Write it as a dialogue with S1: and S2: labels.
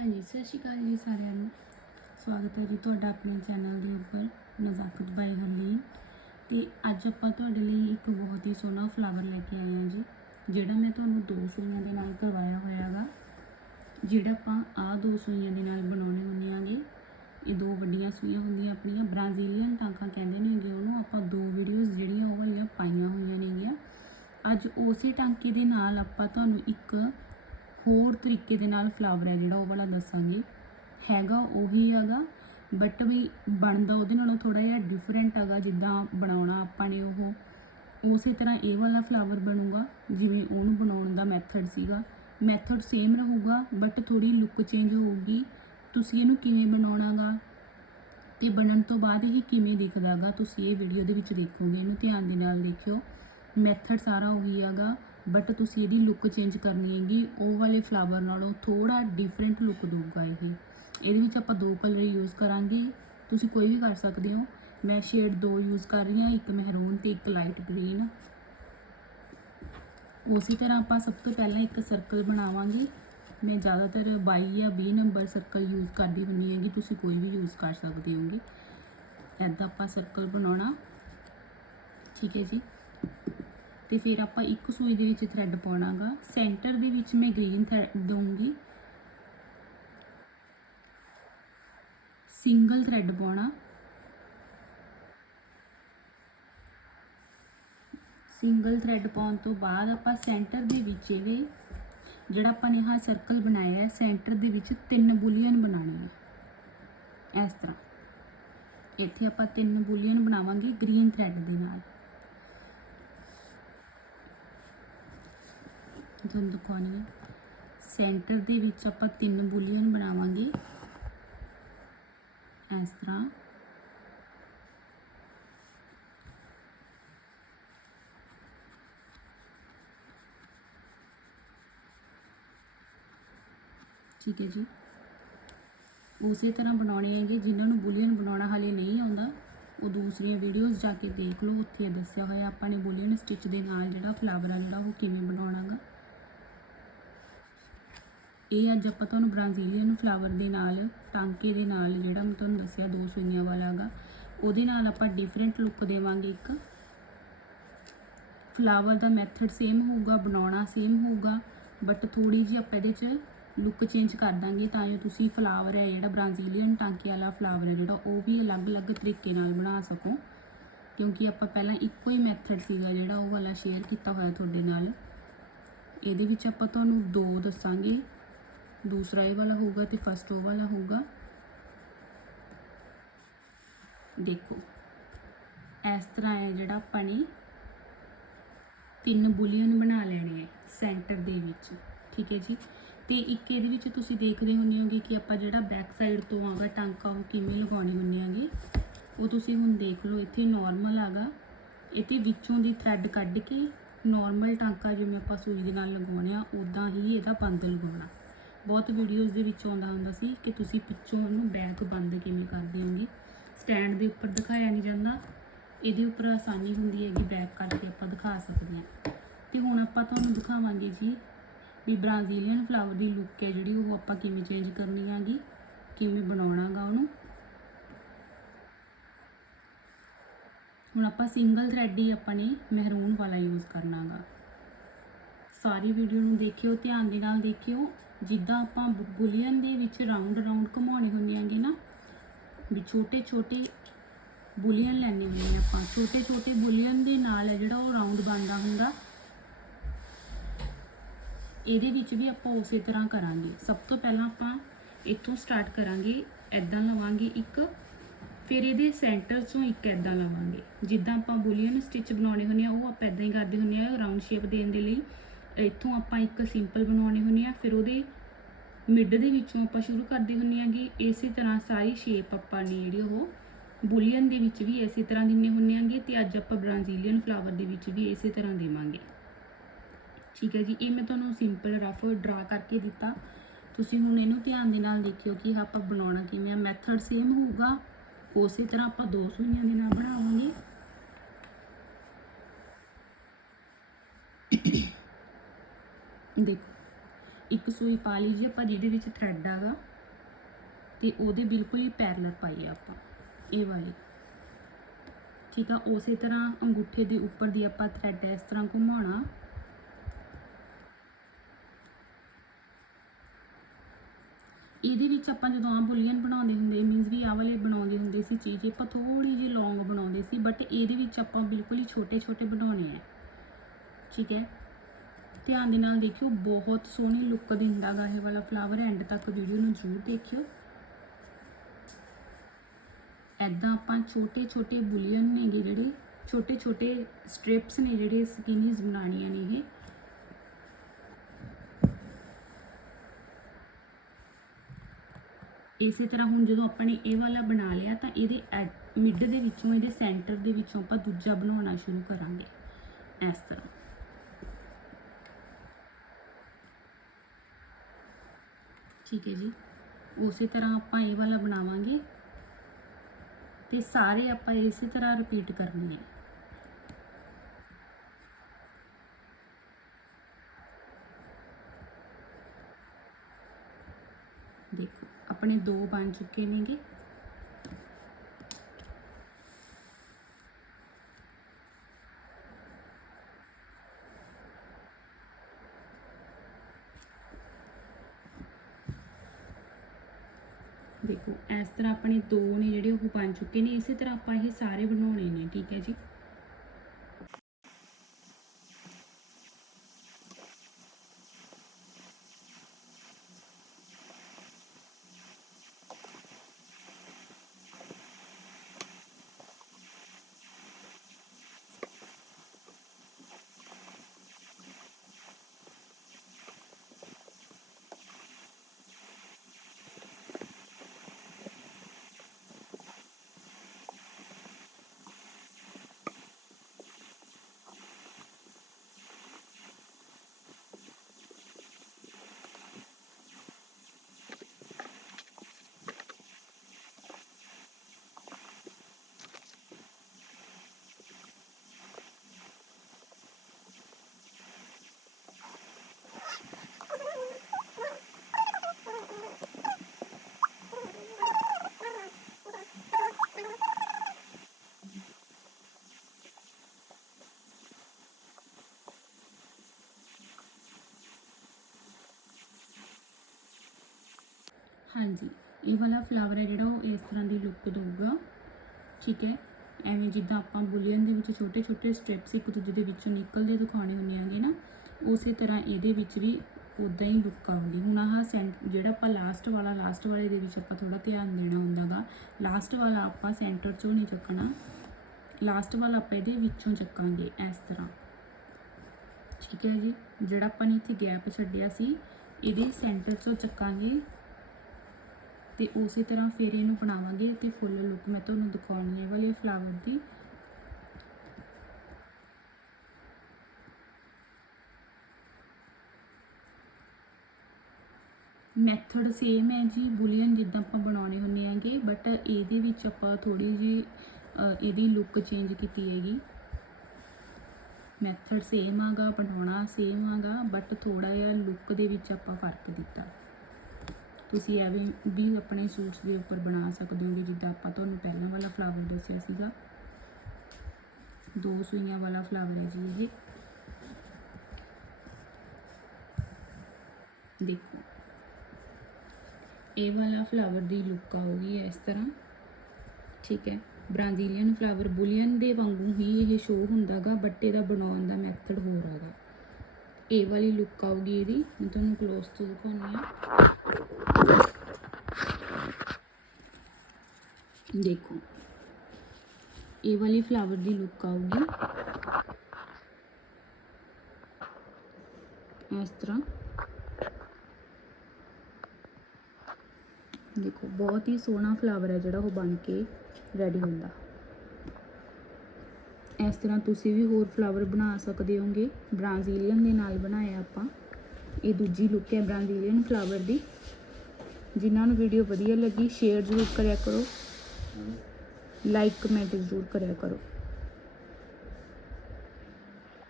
S1: ਹਾਂਜੀ, ਸਤਿ ਸ਼੍ਰੀ ਅਕਾਲ ਜੀ ਸਾਰਿਆਂ ਨੂੰ। ਸਵਾਗਤ ਹੈ ਜੀ ਤੁਹਾਡਾ ਆਪਣੇ ਚੈਨਲ ਦੇ ਉੱਪਰ, ਨਜ਼ਾਕਤ ਬਾਈ ਹਰਲੀਨ। ਤੇ ਅੱਜ ਆਪਾਂ ਤੁਹਾਡੇ ਲਈ ਇੱਕ ਬਹੁਤ ਹੀ ਸੋਹਣਾ ਫਲਾਵਰ ਲੈ ਕੇ ਆਏ ਹਾਂ ਜੀ, ਜਿਹੜਾ ਮੈਂ ਤੁਹਾਨੂੰ ਦੋ ਸੂਈਆਂ ਦੇ ਨਾਲ ਕਰਵਾਇਆ ਹੋਇਆ ਹੈਗਾ ਜਿਹੜਾ ਆਪਾਂ ਆਹ ਦੋ ਸੂਈਆਂ ਦੇ ਨਾਲ ਬਣਾਉਣੇ ਹੁੰਦੇ ਆਂਗੇ ਇਹ ਦੋ ਵੱਡੀਆਂ ਸੂਈਆਂ ਹੁੰਦੀਆਂ ਆਪਣੀਆਂ, ਬ੍ਰਾਜ਼ੀਲੀਅਨ ਟਾਂਕਾ ਕਹਿੰਦੇ ਨੇਗੇ ਉਹਨੂੰ, ਆਪਾਂ ਦੋ ਵੀਡੀਓਜ਼ ਜਿਹੜੀਆਂ ਉਹ ਵਾਲੀਆਂ ਪਾਈਆਂ ਹੋਈਆਂ ਨੇਗੀਆਂ। ਅੱਜ ਉਸੇ ਟਾਂਕੇ ਦੇ ਨਾਲ ਆਪਾਂ ਤੁਹਾਨੂੰ ਇੱਕ ਹੋਰ ਤਰੀਕੇ ਦੇ ਨਾਲ ਫਲਾਵਰ ਹੈ ਜਿਹੜਾ ਉਹ ਵਾਲਾ ਦੱਸਾਂਗੇ। ਹੈਗਾ ਉਹੀ ਹੈਗਾ ਬਟ ਵੀ ਬਣਦਾ ਉਹਦੇ ਨਾਲੋਂ ਥੋੜਾ ਜਿਹਾ ਡਿਫਰੈਂਟ ਹੈਗਾ ਜਿੱਦਾਂ ਬਣਾਉਣਾ ਆਪਾਂ ਨੇ ਉਹ। ਉਸੇ ਤਰ੍ਹਾਂ ਇਹ ਵਾਲਾ ਫਲਾਵਰ ਬਣੂਗਾ, ਜਿਵੇਂ ਉਹਨੂੰ ਬਣਾਉਣ ਦਾ ਮੈਥਡ ਸੀਗਾ। ਮੈਥਡ ਸੇਮ ਰਹੂਗਾ ਬਟ ਥੋੜੀ ਲੁੱਕ ਚੇਂਜ ਹੋਊਗੀ। ਤੁਸੀਂ ਇਹਨੂੰ ਕਿਵੇਂ ਬਣਾਉਣਾਗਾ ਤੇ ਬਣਨ ਤੋਂ ਬਾਅਦ ਇਹ ਕਿਵੇਂ ਦਿਖਦਾਗਾ, ਤੁਸੀਂ ਇਹ ਵੀਡੀਓ ਦੇ ਵਿੱਚ ਦੇਖੋਗੇ। ਇਹਨੂੰ ਧਿਆਨ ਦੇ ਨਾਲ ਦੇਖਿਓ। ਮੈਥਡ ਸਾਰਾ ਉਹੀ ਹੈਗਾ। ਬਟ ਤੁਸੀਂ ਇਹਦੀ ਲੁੱਕ ਚੇਂਜ ਕਰਨੀ ਹੈਗੀ, ਉਹ ਵਾਲੇ ਫਲਾਵਰ ਨਾਲੋਂ ਥੋੜਾ ਡਿਫਰੈਂਟ ਲੁੱਕ ਦਊਗਾ ਇਹ। ਇਹਦੇ ਵਿੱਚ ਆਪਾਂ ਦੋ ਕਲਰ ਯੂਜ਼ ਕਰਾਂਗੇ। ਤੁਸੀਂ ਕੋਈ ਵੀ ਕਰ ਸਕਦੇ ਹੋ। ਮੈਂ ਸ਼ੇਡ ਦੋ ਯੂਜ਼ ਕਰ ਰਹੀ ਹਾਂ, ਇੱਕ ਮਹਿਰੂਨ ਤੇ ਇੱਕ ਲਾਈਟ ਗ੍ਰੀਨ ਉਸੇ ਤਰ੍ਹਾਂ ਆਪਾਂ ਸਭ ਤੋਂ ਪਹਿਲਾਂ ਇੱਕ ਸਰਕਲ ਬਣਾਵਾਂਗੇ। ਮੈਂ ਜ਼ਿਆਦਾਤਰ 22 ਜਾਂ 20 ਨੰਬਰ ਸਰਕਲ ਯੂਜ਼ ਕਰਦੀ ਹੁੰਦੀ ਹੈਗੀ, ਤੁਸੀਂ ਕੋਈ ਵੀ ਯੂਜ਼ ਕਰ ਸਕਦੇ ਹੋਗੇ। ਐਦਾਂ ਆਪਾਂ ਸਰਕਲ ਬਣਾਉਣਾ। ਠੀਕ ਹੈ ਜੀ। ਤੇ ਫਿਰ ਆਪਾਂ ਇੱਕ ਸੂਈ ਦੇ ਵਿੱਚ ਥ੍ਰੈਡ ਪਾਉਣਾਗਾ। ਸੈਂਟਰ ਦੇ ਵਿੱਚ ਮੈਂ ਗ੍ਰੀਨ ਥ੍ਰੈਡ ਦਊਂਗੀ। ਸਿੰਗਲ ਥ੍ਰੈਡ ਪਾਉਣਾ। ਸਿੰਗਲ ਥ੍ਰੈਡ ਪਾਉਣ ਤੋਂ ਬਾਅਦ ਆਪਾਂ ਸੈਂਟਰ ਦੇ ਵਿੱਚ ਇਹਦੇ, ਜਿਹੜਾ ਆਪਾਂ ਨੇ ਹਾਂ ਸਰਕਲ ਬਣਾਇਆ ਹੈ ਸੈਂਟਰ ਦੇ ਵਿੱਚ ਤਿੰਨ ਬੁਲੀਅਨ ਬਣਾਉਣੇ ਨੇ। ਇਸ ਤਰ੍ਹਾਂ। ਇੱਥੇ ਆਪਾਂ ਤਿੰਨ ਬੁਲੀਅਨ ਬਣਾਵਾਂਗੇ ਗ੍ਰੀਨ ਥ੍ਰੈਡ ਦੇ ਨਾਲ। ਤੁਹਾਨੂੰ ਦਿਖਾਉਣੀ ਹੈ। ਸੈਂਟਰ ਦੇ ਵਿੱਚ ਆਪਾਂ ਤਿੰਨ ਬੁਲੀਅਨ ਬਣਾਵਾਂਗੇ। ਇਸ ਤਰ੍ਹਾਂ। ਠੀਕ ਹੈ ਜੀ। ਉਸੇ ਤਰ੍ਹਾਂ ਬਣਾਉਣੇ ਹੈਗੇ। ਜਿਨ੍ਹਾਂ ਨੂੰ ਬੁਲੀਅਨ ਬਣਾਉਣਾ ਹਾਲੇ ਨਹੀਂ ਆਉਂਦਾ, ਉਹ ਦੂਸਰੀਆਂ ਵੀਡੀਓਜ਼ ਜਾ ਕੇ ਦੇਖ ਲਓ। ਉੱਥੇ ਦੱਸਿਆ ਹੋਇਆ ਆਪਾਂ ਨੇ ਬੁਲੀਅਨ ਸਟਿਚ ਦੇ ਨਾਲ ਜਿਹੜਾ ਫਲਾਵਰ ਆ ਜਿਹੜਾ, ਉਹ ਕਿਵੇਂ ਬਣਾਉਣਾਗਾ ਇਹ ਅੱਜ ਆਪਾਂ ਤੁਹਾਨੂੰ ਬ੍ਰਾਜ਼ੀਲੀਅਨ ਫਲਾਵਰ ਦੇ ਨਾਲ, ਟਾਂਕੇ ਦੇ ਨਾਲ ਜਿਹੜਾ ਮੈਂ ਤੁਹਾਨੂੰ ਦੱਸਿਆ ਦੋ ਸੂਈਆਂ ਵਾਲਾ ਹੈਗਾ ਉਹਦੇ ਨਾਲ ਆਪਾਂ ਡਿਫਰੈਂਟ ਲੁੱਕ ਦੇਵਾਂਗੇ ਇੱਕ। ਫਲਾਵਰ ਦਾ ਮੈਥਡ ਸੇਮ ਹੋਊਗਾ, ਬਣਾਉਣਾ ਸੇਮ ਹੋਊਗਾ ਬਟ ਥੋੜੀ ਜਿਹੀ ਆਪਾਂ ਇਹਦੇ 'ਚ ਲੁੱਕ ਚੇਂਜ ਕਰ ਦਾਂਗੇ ਤਾਂ ਜੋ ਤੁਸੀਂ ਫਲਾਵਰ ਹੈ ਜਿਹੜਾ ਬ੍ਰਾਜ਼ੀਲੀਅਨ ਟਾਂਕੇ ਵਾਲਾ ਫਲਾਵਰ ਹੈ ਜਿਹੜਾ, ਉਹ ਵੀ ਅਲੱਗ-ਅਲੱਗ ਤਰੀਕੇ ਨਾਲ ਬਣਾ ਸਕੋ। ਕਿਉਂਕਿ ਆਪਾਂ ਪਹਿਲਾਂ ਇੱਕੋ ਹੀ ਮੈਥਡ ਸੀਗਾ ਜਿਹੜਾ ਉਹ ਵਾਲਾ ਸ਼ੇਅਰ ਕੀਤਾ ਹੋਇਆ ਤੁਹਾਡੇ ਨਾਲ। ਇਹਦੇ ਵਿੱਚ ਆਪਾਂ ਤੁਹਾਨੂੰ ਦੋ ਦੱਸਾਂਗੇ। ਦੂਸਰਾ ਇਹ ਵਾਲਾ ਹੋਊਗਾ ਤੇ ਫਸਟ ਉਹ ਵਾਲਾ ਹੋਊਗਾ। ਦੇਖੋ, ਇਸ ਤਰ੍ਹਾਂ ਹੈ ਜਿਹੜਾ ਆਪਾਂ ਨੇ ਤਿੰਨ ਬੁਲੀਅਨ ਬਣਾ ਲੈਣੇ ਹੈ ਸੈਂਟਰ ਦੇ ਵਿੱਚ, ਠੀਕ ਹੈ ਜੀ? ਤੇ ਇੱਕ ਇਹਦੇ ਵਿੱਚ ਤੁਸੀਂ ਦੇਖਦੇ ਹੁੰਦੇ ਹੋਗੇ ਕਿ ਆਪਾਂ ਜਿਹੜਾ ਬੈਕ ਸਾਈਡ ਤੋਂ ਆਗਾ ਟਾਂਕਾ ਉਹ ਕਿਵੇਂ ਲਗਾਉਣੇ ਹੁੰਦੇ ਹੈਗੀ ਉਹ ਤੁਸੀਂ ਹੁਣ ਦੇਖ ਲਓ, ਇੱਥੇ ਨਾਰਮਲ ਆਗਾ। ਇੱਥੇ ਵਿੱਚੋਂ ਦੀ ਥ੍ਰੈਡ ਕੱਢ ਕੇ ਨਾਰਮਲ ਟਾਂਕਾ ਜਿਵੇਂ ਆਪਾਂ ਸੂਈ ਦੇ ਨਾਲ ਲਗਾਉਣੇ ਆ ਉਦਾਂ ਹੀ ਇਹਦਾ ਬੰਦ ਲਗਾਉਣਾ। ਬਹੁਤ ਵੀਡੀਓਜ਼ ਦੇ ਵਿੱਚ ਆਉਂਦਾ ਹੁੰਦਾ ਸੀ ਕਿ ਤੁਸੀਂ ਪਿੱਛੋਂ ਉਹਨੂੰ ਬੈਕ ਬੰਦ ਕਿਵੇਂ ਕਰਦੇ ਹੋਗੇ। ਸਟੈਂਡ ਦੇ ਉੱਪਰ ਦਿਖਾਇਆ ਨਹੀਂ ਜਾਂਦਾ। ਇਹਦੇ ਉੱਪਰ ਆਸਾਨੀ ਹੁੰਦੀ ਹੈ ਕਿ ਬੈਕ ਕਰਕੇ ਆਪਾਂ ਦਿਖਾ ਸਕਦੇ ਹਾਂ। ਤੇ ਹੁਣ ਆਪਾਂ ਤੁਹਾਨੂੰ ਦਿਖਾਵਾਂਗੇ ਜੀ ਵੀ ਬ੍ਰਾਜ਼ੀਲੀਅਨ ਫਲਾਵਰ ਦੀ ਲੁੱਕ ਹੈ ਜਿਹੜੀ, ਉਹ ਆਪਾਂ ਕਿਵੇਂ ਚੇਂਜ ਕਰਨੀ ਹੈਗੀ, ਕਿਵੇਂ ਬਣਾਉਣਾਗਾ ਉਹਨੂੰ। ਹੁਣ ਆਪਾਂ ਸਿੰਗਲ ਥ੍ਰੈਡ ਹੀ ਆਪਾਂ ਨੇ ਮਹਿਰੂਨ ਵਾਲਾ ਯੂਜ਼ ਕਰਨਾਗਾ ਸਾਰੀ ਵੀਡੀਓ ਨੂੰ ਦੇਖਿਓ, ਧਿਆਨ ਦੇ ਨਾਲ ਦੇਖਿਓ। ਜਿੱਦਾਂ ਆਪਾਂ ਬੁਲੀਅਨ ਦੇ ਵਿੱਚ ਰਾਉਂਡ ਰਾਉਂਡ ਘੁਮਾਉਣੇ ਹੁੰਦੇ ਆਂਗੇ ਨਾ, ਵੀ ਛੋਟੇ ਛੋਟੇ ਬੁਲੀਅਨ ਲੈਣੇ ਹੁੰਦੇ ਆ ਆਪਾਂ। ਛੋਟੇ ਛੋਟੇ ਬੁਲੀਅਨ ਦੇ ਨਾਲ ਹੈ ਜਿਹੜਾ ਉਹ ਰਾਉਂਡ ਬਣਦਾ ਹੁੰਦਾ। ਇਹਦੇ ਵਿੱਚ ਵੀ ਆਪਾਂ ਉਸੇ ਤਰ੍ਹਾਂ ਕਰਾਂਗੇ। ਸਭ ਤੋਂ ਪਹਿਲਾਂ ਆਪਾਂ ਇੱਥੋਂ ਸਟਾਰਟ ਕਰਾਂਗੇ ਐਦਾਂ ਲਵਾਂਗੇ ਇੱਕ, ਫਿਰ ਇਹਦੇ ਸੈਂਟਰ ਚੋਂ ਇੱਕ ਐਦਾਂ ਲਵਾਂਗੇ। ਜਿੱਦਾਂ ਆਪਾਂ ਬੁਲੀਅਨ ਸਟਿਚ ਬਣਾਉਣੇ ਹੁੰਦੇ ਆ ਉਹ ਆਪਾਂ ਐਦਾਂ ਹੀ ਕਰਦੇ ਹੁੰਦੇ ਆ ਰਾਉਂਡ ਸ਼ੇਪ ਦੇਣ ਦੇ ਲਈ। ਇੱਥੋਂ ਆਪਾਂ ਇੱਕ ਸਿੰਪਲ ਬਣਾਉਣੇ ਹੁੰਦੇ ਆ ਫਿਰ ਉਹਦੇ ਮਿਡ ਦੇ ਵਿੱਚੋਂ ਆਪਾਂ ਸ਼ੁਰੂ ਕਰਦੇ ਹੁੰਦੇ ਆਂਗੇ ਇਸੇ ਤਰ੍ਹਾਂ ਸਾਰੀ ਸ਼ੇਪ ਆਪਾਂ ਨੇ ਜਿਹੜੀ ਉਹ ਬੁਲੀਅਨ ਦੇ ਵਿੱਚ ਵੀ ਇਸੇ ਤਰ੍ਹਾਂ ਦਿੰਨੇ ਹੁੰਦੇ ਆਂਗੇ ਤੇ ਅੱਜ ਆਪਾਂ ਬ੍ਰਾਜ਼ੀਲੀਅਨ ਫਲਾਵਰ ਦੇ ਵਿੱਚ ਵੀ ਇਸੇ ਤਰ੍ਹਾਂ ਦੇਵਾਂਗੇ। ਠੀਕ ਹੈ ਜੀ, ਇਹ ਮੈਂ ਤੁਹਾਨੂੰ ਸਿੰਪਲ ਰਫ ਡਰਾ ਕਰਕੇ ਦਿੱਤਾ। ਤੁਸੀਂ ਹੁਣ ਇਹਨੂੰ ਧਿਆਨ ਦੇ ਨਾਲ ਦੇਖਿਓ ਕਿ ਆਪਾਂ ਬਣਾਉਣਾ ਕਿਵੇਂ ਆ। ਮੈਥਡ ਸੇਮ ਹੋਊਗਾ, ਉਸੇ ਤਰ੍ਹਾਂ ਆਪਾਂ ਦੋ ਸੂਈਆਂ ਦੇ ਨਾਲ ਬਣਾਵਾਂਗੇ। ਦੇਖੋ, ਇੱਕ ਸੂਈ ਪਾ ਲਈ ਜੀ ਆਪਾਂ, ਜਿਹਦੇ ਵਿੱਚ ਥ੍ਰੈਡ ਆਗਾ ਤੇ ਉਹਦੇ ਬਿਲਕੁਲ ਹੀ ਪੈਰਲਲ ਪਾਈ ਆ ਆਪਾਂ, ਇਹ ਵਾਲੀ। ਠੀਕ ਆ, ਉਸੇ ਤਰ੍ਹਾਂ ਅੰਗੂਠੇ ਦੇ ਉੱਪਰ ਦੀ ਆਪਾਂ ਥਰੈਡ ਇਸ ਤਰ੍ਹਾਂ ਘੁਮਾਉਣਾ। ਇਹਦੇ ਵਿੱਚ ਆਪਾਂ ਜਦੋਂ ਆ ਬੁਲੀਅਨ ਬਣਾਉਂਦੇ ਹੁੰਦੇ ਮੀਨਸ ਵੀ ਆਹ ਵਾਲੇ ਬਣਾਉਂਦੇ ਹੁੰਦੇ ਸੀ ਚੀਜ਼, ਆਪਾਂ ਥੋੜੀ ਜਿਹੀ ਲੌਂਗ ਬਣਾਉਂਦੇ ਸੀ ਬਟ ਇਹਦੇ ਵਿੱਚ ਆਪਾਂ ਬਿਲਕੁਲ ਹੀ ਛੋਟੇ ਛੋਟੇ ਬਣਾਉਣੇ ਆ। ਠੀਕ ਹੈ ਧਿਆਨ ਦੇ ਨਾਲ ਦੇਖਿਓ, ਬਹੁਤ ਸੋਹਣੀ ਲੁੱਕ ਦਿੰਦਾ ਗਾ ਇਹ ਵਾਲਾ ਫਲਾਵਰ ਐਂਡ ਤੱਕ ਵੀਡੀਓ ਨੂੰ ਜ਼ਰੂਰ ਦੇਖਿਓ। ਐਦਾਂ ਆਪਾਂ ਛੋਟੇ ਛੋਟੇ ਬੁਲੀਅਨ ਨੇਗੇ ਜਿਹੜੇ ਛੋਟੇ ਛੋਟੇ ਸਟ੍ਰਿਪਸ ਨੇ ਜਿਹੜੇ ਸਕਿਨੀਜ਼ ਬਣਾਉਣੀਆਂ ਨੇ ਇਹ। ਇਸੇ ਤਰ੍ਹਾਂ ਹੁਣ ਜਦੋਂ ਆਪਾਂ ਨੇ ਇਹ ਵਾਲਾ ਬਣਾ ਲਿਆ, ਤਾਂ ਇਹਦੇ ਮਿਡ ਦੇ ਵਿੱਚੋਂ, ਇਹਦੇ ਸੈਂਟਰ ਦੇ ਵਿੱਚੋਂ ਆਪਾਂ ਦੂਜਾ ਬਣਾਉਣਾ ਸ਼ੁਰੂ ਕਰਾਂਗੇ। ਇਸ ਤਰ੍ਹਾਂ। ਠੀਕ ਹੈ ਜੀ। ਉਸੇ ਤਰ੍ਹਾਂ ਆਪਾਂ ਇਹ ਵਾਲਾ ਬਣਾਵਾਂਗੇ। ਤੇ ਸਾਰੇ ਆਪਾਂ ਇਸੇ ਤਰ੍ਹਾਂ ਰਿਪੀਟ ਕਰਨੇ ਹੈ ਦੇਖੋ, ਆਪਣੇ ਦੋ ਬਣ ਚੁੱਕੇ ਨੇਗੇ। ਦੇਖੋ, ਇਸ ਤਰ੍ਹਾਂ ਆਪਣੇ ਦੋ ਨੇ ਜਿਹੜੇ ਉਹ ਬਣ ਚੁੱਕੇ ਨੇ, ਇਸੇ ਤਰ੍ਹਾਂ ਆਪਾਂ ਇਹ ਸਾਰੇ ਬਣਾਉਣੇ ਨੇ, ਠੀਕ ਹੈ ਜੀ? ਹਾਂਜੀ, ਇਹ ਵਾਲਾ ਫਲਾਵਰ ਹੈ ਜਿਹੜਾ ਉਹ ਇਸ ਤਰ੍ਹਾਂ ਦੀ ਲੁੱਕ ਦਊਗਾ। ਠੀਕ ਹੈ, ਐਵੇਂ ਜਿੱਦਾਂ ਆਪਾਂ ਬੁਲੀਅਨ ਦੇ ਵਿੱਚ ਛੋਟੇ ਛੋਟੇ ਸਟ੍ਰਿਪਸ ਇੱਕ ਦੂਜੇ ਦੇ ਵਿੱਚੋਂ ਨਿਕਲਦੇ ਦਿਖਾਉਣੇ ਹੁੰਦੇ ਆਗੇ ਨਾ, ਉਸੇ ਤਰ੍ਹਾਂ ਇਹਦੇ ਵਿੱਚ ਵੀ ਉਦਾਂ ਹੀ ਲੁੱਕ ਆਊਗੀ। ਹੁਣ ਆਹ ਸੈਂਟ ਜਿਹੜਾ ਆਪਾਂ ਲਾਸਟ ਵਾਲਾ ਲਾਸਟ ਵਾਲੇ ਦੇ ਵਿੱਚ ਆਪਾਂ ਥੋੜਾ ਧਿਆਨ ਦੇਣਾ ਹੁੰਦਾਗਾ। ਲਾਸਟ ਵਾਲਾ ਆਪਾਂ ਸੈਂਟਰ ਚੋਂ ਨਹੀਂ ਚੱਕਣਾ ਲਾਸਟ ਵਾਲਾ ਆਪਾਂ ਇਹਦੇ ਵਿੱਚੋਂ ਚੱਕਾਂਗੇ ਇਸ ਤਰ੍ਹਾਂ। ਠੀਕ ਹੈ ਜੀ, ਜਿਹੜਾ ਆਪਾਂ ਨੇ ਇੱਥੇ ਗੈਪ ਛੱਡਿਆ ਸੀ, ਇਹਦੇ ਸੈਂਟਰ ਚੋਂ ਚੱਕਾਂਗੇ। ਤੇ ਉਸੇ ਤਰ੍ਹਾਂ ਫਿਰ ਇਹਨੂੰ ਬਣਾਵਾਂਗੇ ਤੇ ਫੁੱਲ ਲੁੱਕ ਮੈਂ ਤੁਹਾਨੂੰ ਦਿਖਾਉਣੀ ਹੈ ਵਾਲੀ ਫਲਾਵਰ ਦੀ। ਮੈਥਡ ਸੇਮ ਹੈ ਜੀ, ਬੁਲੀਅਨ ਜਿੱਦਾਂ ਆਪਾਂ ਬਣਾਉਣੇ ਹੁੰਦੇ ਆਂਗੇ ਬਟ ਇਹਦੇ ਵਿੱਚ ਆਪਾਂ ਥੋੜੀ ਜੀ ਇਹਦੀ ਲੁੱਕ ਚੇਂਜ ਕੀਤੀ ਹੈਗੀ। ਮੈਥਡ ਸੇਮ ਆਗਾ, ਬਣਾਉਣਾ ਸੇਮ ਆਗਾ ਬਟ ਥੋੜਾ ਜਿਹਾ ਲੁੱਕ ਦੇ ਵਿੱਚ ਆਪਾਂ ਫ਼ਰਕ ਦਿੱਤਾ। ਤੁਸੀਂ ਐਵੇਂ ਵੀ ਆਪਣੇ ਸੂਟਸ ਦੇ ਉੱਪਰ ਬਣਾ ਸਕਦੇ ਹੋਗੇ ਜਿੱਦਾਂ ਆਪਾਂ ਤੁਹਾਨੂੰ ਪਹਿਲਾਂ ਵਾਲਾ ਫਲਾਵਰ ਦੱਸਿਆ ਸੀਗਾ। ਦੋ ਸੂਈਆਂ ਵਾਲਾ ਫਲਾਵਰ ਹੈ ਜੀ ਇਹ। ਦੇਖੋ। ਇਹ ਵਾਲਾ ਫਲਾਵਰ ਦੀ ਲੁੱਕ ਆਊਗੀ ਇਸ ਤਰ੍ਹਾਂ। ਠੀਕ ਹੈ। ਬ੍ਰਾਜ਼ੀਲੀਅਨ ਫਲਾਵਰ ਬੁਲੀਅਨ ਦੇ ਵਾਂਗੂ ਹੀ ਇਹ ਸ਼ੋ ਹੁੰਦਾਗਾ ਬਟ ਇਹਦਾ ਬਣਾਉਣ ਦਾ ਮੈਥਡ ਹੋਰ ਹੈਗਾ। ਇਹ ਵਾਲੀ ਲੁੱਕ ਆਊਗੀ ਇਹਦੀ। ਮੈਂ ਤੁਹਾਨੂੰ ਕਲੋਜ਼ ਤੋਂ ਦਿਖਾਉਂਦੀ ਆ ਦੇਖੋ। ਇਹ ਵਾਲੀ ਫਲਾਵਰ ਦੀ ਲੁੱਕ ਆਊਗੀ। ਇਸ ਤਰ੍ਹਾਂ। ਦੇਖੋ, ਬਹੁਤ ਹੀ ਸੋਹਣਾ ਫਲਾਵਰ ਹੈ ਜਿਹੜਾ ਉਹ ਬਣ ਕੇ ਰੈਡੀ ਹੁੰਦਾ। ਇਸ ਤਰ੍ਹਾਂ ਤੁਸੀਂ ਵੀ ਹੋਰ ਫਲਾਵਰ ਬਣਾ ਸਕਦੇ ਹੋਗੇ। ਬ੍ਰਾਜ਼ੀਲੀਅਨ ਦੇ ਨਾਲ ਬਣਾਇਆ ਆਪਾਂ। ਇਹ ਦੂਜੀ ਲੁੱਕ ਹੈ ਬ੍ਰਾਜ਼ੀਲੀਅਨ ਫਲਾਵਰ ਦੀ। ਜਿਨ੍ਹਾਂ ਨੂੰ ਵੀਡੀਓ ਵਧੀਆ ਲੱਗੀ ਸ਼ੇਅਰ ਜ਼ਰੂਰ ਕਰਿਆ ਕਰੋ। ਲਾਈਕ ਕਮੈਂਟ ਜ਼ਰੂਰ ਕਰਿਆ ਕਰੋ।